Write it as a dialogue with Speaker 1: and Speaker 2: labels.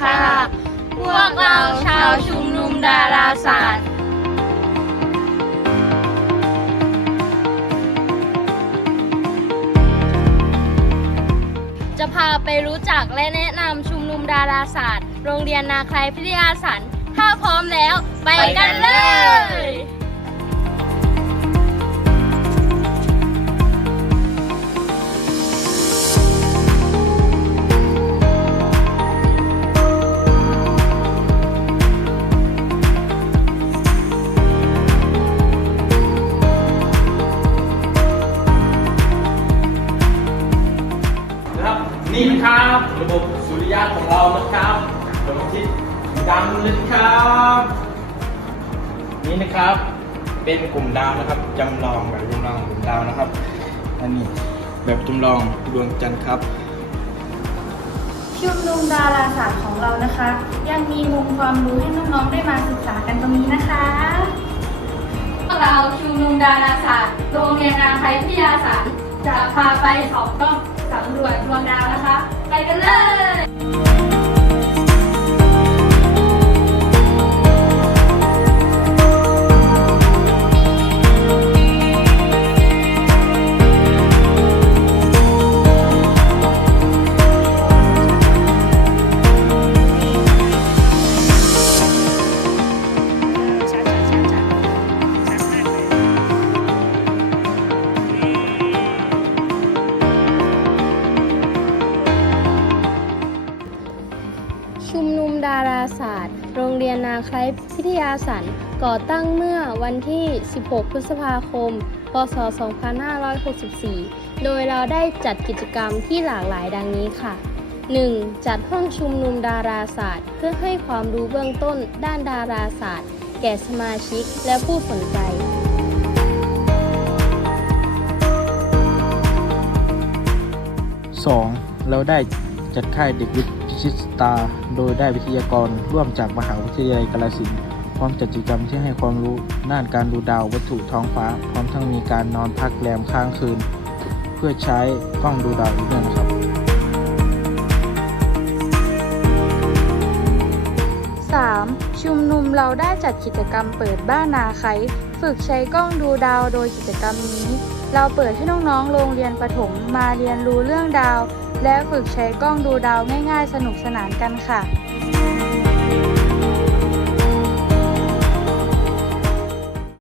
Speaker 1: ค่ะ พวกเรา
Speaker 2: ชาวชุมนุมดาราศาสตร์จะพ
Speaker 1: าไปรู้จักและแนะนำชุมนุมดาราศาสตร์ โรงเรียนนาคลายพิทยาสัน ถ้าพร้อมแล้ว ไปกันเลย
Speaker 3: นะครับนี่นะครับระบบสุริยะของเรานะครับดวงอาทิตย์ดำเลยครับ นี่นะครับเป็นกลุ่มดาวนะครับจำลองแบบจำลองกลุ่มดาวนะครับอันนี้แบบจำลองดวงจันทร์ครับ
Speaker 4: ชุมนุมดาราศาสตร์ของเรานะคะ ยังมีมุมความรู้ให้น้องๆได้มาศึกษากันตรงนี้นะคะ
Speaker 1: เราชุมนุมดาราศาสตร์โรงเรียนนาคลายพิทยาสัน จะพาไปสองกล้องสำรวจดวงดาวนะคะ ไปกันเลย ชุมนุมดาราศาสตร์ โรงเรียนนาคล้ายพิทยาสันก่อตั้งเมื่อวันที่ 16 พฤษภาคม พศ 2564 โดยเราได้จัดกิจกรรมที่หลากหลายดังนี้ค่ะ 1. จัดห้องชุมนุมดาราศาสตร์ เพื่อให้ความรู้เบื้องต้นด้านดาราศาสตร์ แก่สมาชิกและผู้สนใจ
Speaker 5: 2. เราได้จัดค่ายเด็กวิทย์ ชิตสตา โดยได้วิทยากรร่วมจากมหาวิทยาลัยกาฬสินธุ์พร้อมจัดกิจกรรมที่ให้ความรู้ด้านการดูดาววัตถุท้องฟ้า พร้อมทั้งมีการนอนพักแรมค้างคืน เพื่อใช้กล้องดูดาวอีกด้วยนะครับ
Speaker 4: 3. ชุมนุมเราได้จัดกิจกรรมเปิดบ้านนาไคฝึกใช้กล้องดูดาวโดยกิจกรรมนี้ เราเปิดให้น้องๆ โรงเรียนประถมมาเรียนรู้เรื่องดาว และฝึกใช้กล้องดูดาวง่ายๆ สนุกสนานกันค่ะ